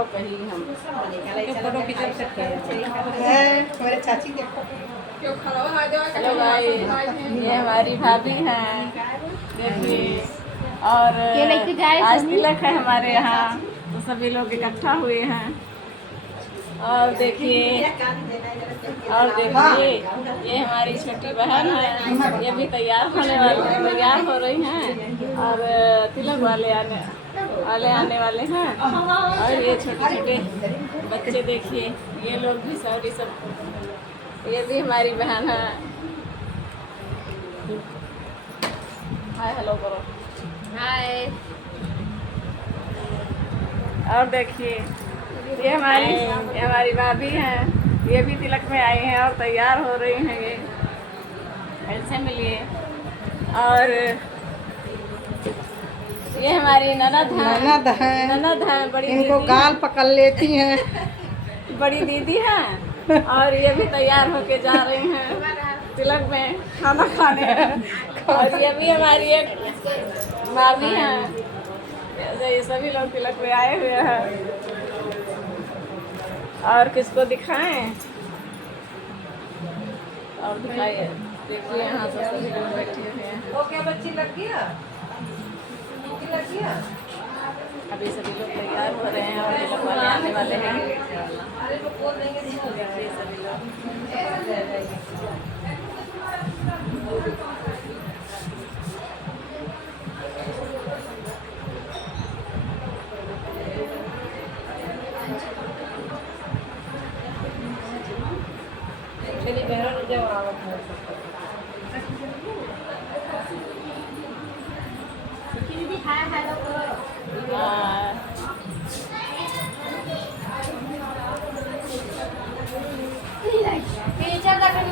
दिखाओ कहीं हम फोटो खींच सकते है हमारे चाची के। हेलो गाइस, ये हमारी भाभी हैं, देखिए। और आज तिलक है हमारे यहाँ, तो सभी लोग इकट्ठा हुए हैं। और देखिए ये हमारी छोटी बहन है, ये भी तैयार हो रही हैं। और तिलक वाले आने वाले हैं। और ये छोटे छोटे बच्चे देखिए, ये लोग भी सब, ये भी हमारी बहन है। हाय हेलो करो। हाय। और देखिए ये हमारी भाभी हैं, ये भी तिलक में आई हैं और तैयार हो रही हैं। ये ऐसे मिलिए। और ये हमारी ननद है बड़ी, इनको गाल पकड़ लेती हैं। बड़ी दीदी हैं। और ये भी तैयार होके जा रही हैं तिलक में खाना खाने। और ये भी हमारी एक भाभी हैं। ये सभी लोग तिलक में आए हुए हैं। और किसको दिखाएं? और दिखाइए, देखिए यहाँ से सभी लोग बैठे हुए हैं। वो क्या बच्ची लग गया? अभी सभी लोग तैयार हो रहे हैं और तिलक वाले आने वाले हैं। देखिए सभी लोग।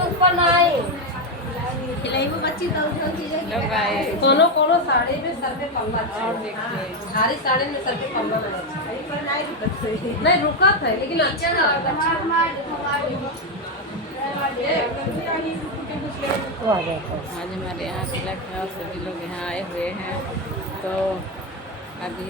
ऊपर ना आए लोग आए। कोनो साड़ी में सर पे पल्ला और देखिए सारी साड़ी में सर पे पल्ला नहीं रुका था, लेकिन अच्छा आज हमारे यहाँ तिलक है और सभी लोग यहाँ आए हुए हैं। तो अभी